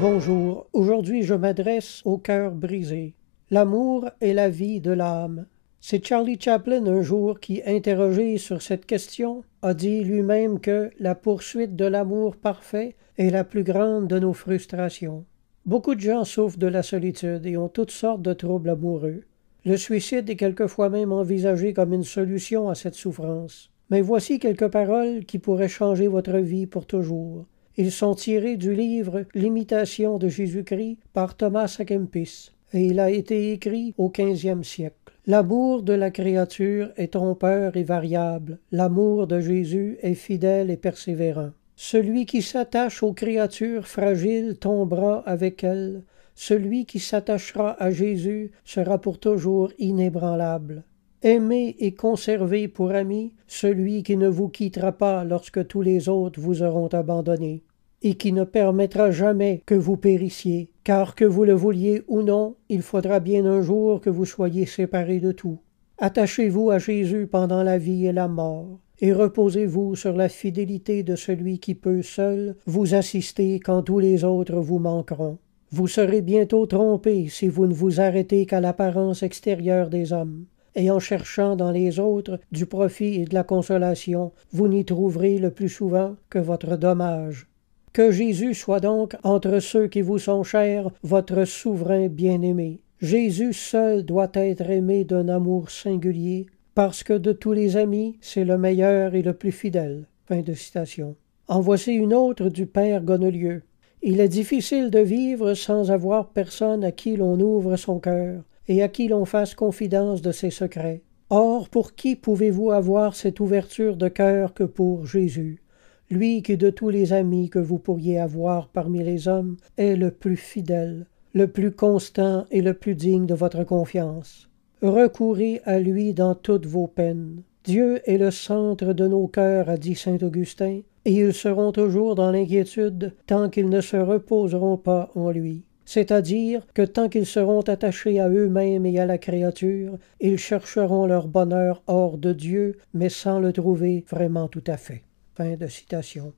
Bonjour, aujourd'hui je m'adresse au cœur brisé. L'amour est la vie de l'âme. C'est Charlie Chaplin un jour qui, interrogé sur cette question, a dit lui-même que la poursuite de l'amour parfait est la plus grande de nos frustrations. Beaucoup de gens souffrent de la solitude et ont toutes sortes de troubles amoureux. Le suicide est quelquefois même envisagé comme une solution à cette souffrance. Mais voici quelques paroles qui pourraient changer votre vie pour toujours. Ils sont tirés du livre L'imitation de Jésus-Christ par Thomas à Kempis, et il a été écrit au XVe siècle. L'amour de la créature est trompeur et variable. L'amour de Jésus est fidèle et persévérant. Celui qui s'attache aux créatures fragiles tombera avec elles. Celui qui s'attachera à Jésus sera pour toujours inébranlable. Aimez et conservez pour ami celui qui ne vous quittera pas lorsque tous les autres vous auront abandonné, et qui ne permettra jamais que vous périssiez, car que vous le vouliez ou non, il faudra bien un jour que vous soyez séparés de tout. Attachez-vous à Jésus pendant la vie et la mort, et reposez-vous sur la fidélité de celui qui peut seul vous assister quand tous les autres vous manqueront. Vous serez bientôt trompés si vous ne vous arrêtez qu'à l'apparence extérieure des hommes. Et en cherchant dans les autres du profit et de la consolation, vous n'y trouverez le plus souvent que votre dommage. Que Jésus soit donc, entre ceux qui vous sont chers, votre souverain bien-aimé. Jésus seul doit être aimé d'un amour singulier, parce que de tous les amis, c'est le meilleur et le plus fidèle. » Fin de citation. En voici une autre du père Gonnelieu. Il est difficile de vivre sans avoir personne à qui l'on ouvre son cœur et à qui l'on fasse confidence de ses secrets. Or, pour qui pouvez-vous avoir cette ouverture de cœur que pour Jésus, lui qui de tous les amis que vous pourriez avoir parmi les hommes est le plus fidèle, le plus constant et le plus digne de votre confiance. Recourez à lui dans toutes vos peines. Dieu est le centre de nos cœurs, a dit saint Augustin, et ils seront toujours dans l'inquiétude tant qu'ils ne se reposeront pas en lui. C'est-à-dire que tant qu'ils seront attachés à eux-mêmes et à la créature, ils chercheront leur bonheur hors de Dieu, mais sans le trouver vraiment tout à fait. Fin de citation.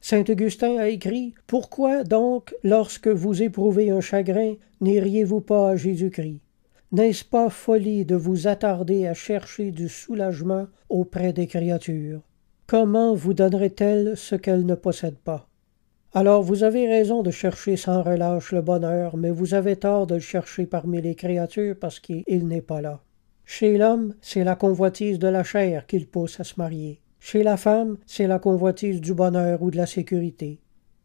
Saint Augustin a écrit « Pourquoi donc, lorsque vous éprouvez un chagrin, n'iriez-vous pas à Jésus-Christ? N'est-ce pas folie de vous attarder à chercher du soulagement auprès des créatures? Comment vous donnerait-elle ce qu'elle ne possède pas? » Alors vous avez raison de chercher sans relâche le bonheur, mais vous avez tort de le chercher parmi les créatures parce qu'il n'est pas là. Chez l'homme, c'est la convoitise de la chair qui le pousse à se marier. Chez la femme, c'est la convoitise du bonheur ou de la sécurité.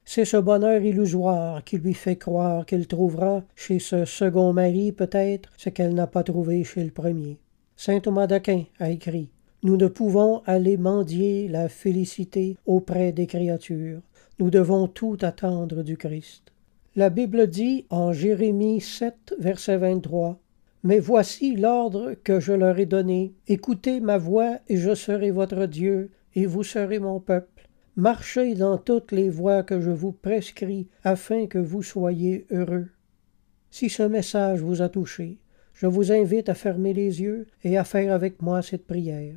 C'est ce bonheur illusoire qui lui fait croire qu'elle trouvera chez ce second mari peut-être ce qu'elle n'a pas trouvé chez le premier. Saint Thomas d'Aquin a écrit « Nous ne pouvons aller mendier la félicité auprès des créatures. Nous devons tout attendre du Christ. » La Bible dit en Jérémie 7, verset 23, « Mais voici l'ordre que je leur ai donné. Écoutez ma voix et je serai votre Dieu, et vous serez mon peuple. Marchez dans toutes les voies que je vous prescris, afin que vous soyez heureux. » Si ce message vous a touché, je vous invite à fermer les yeux et à faire avec moi cette prière.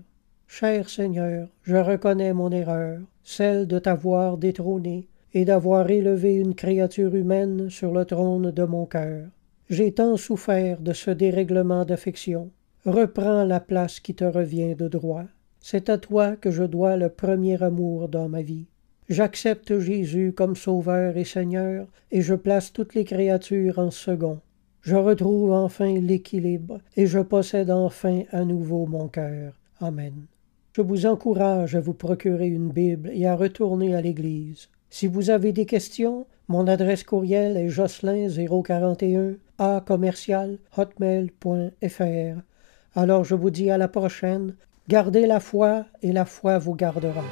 Cher Seigneur, je reconnais mon erreur, celle de t'avoir détrôné et d'avoir élevé une créature humaine sur le trône de mon cœur. J'ai tant souffert de ce dérèglement d'affection. Reprends la place qui te revient de droit. C'est à toi que je dois le premier amour dans ma vie. J'accepte Jésus comme Sauveur et Seigneur, et je place toutes les créatures en second. Je retrouve enfin l'équilibre, et je possède enfin à nouveau mon cœur. Amen. Je vous encourage à vous procurer une Bible et à retourner à l'Église. Si vous avez des questions, mon adresse courriel est jocelyn041a@hotmail.fr. Alors je vous dis à la prochaine. Gardez la foi et la foi vous gardera.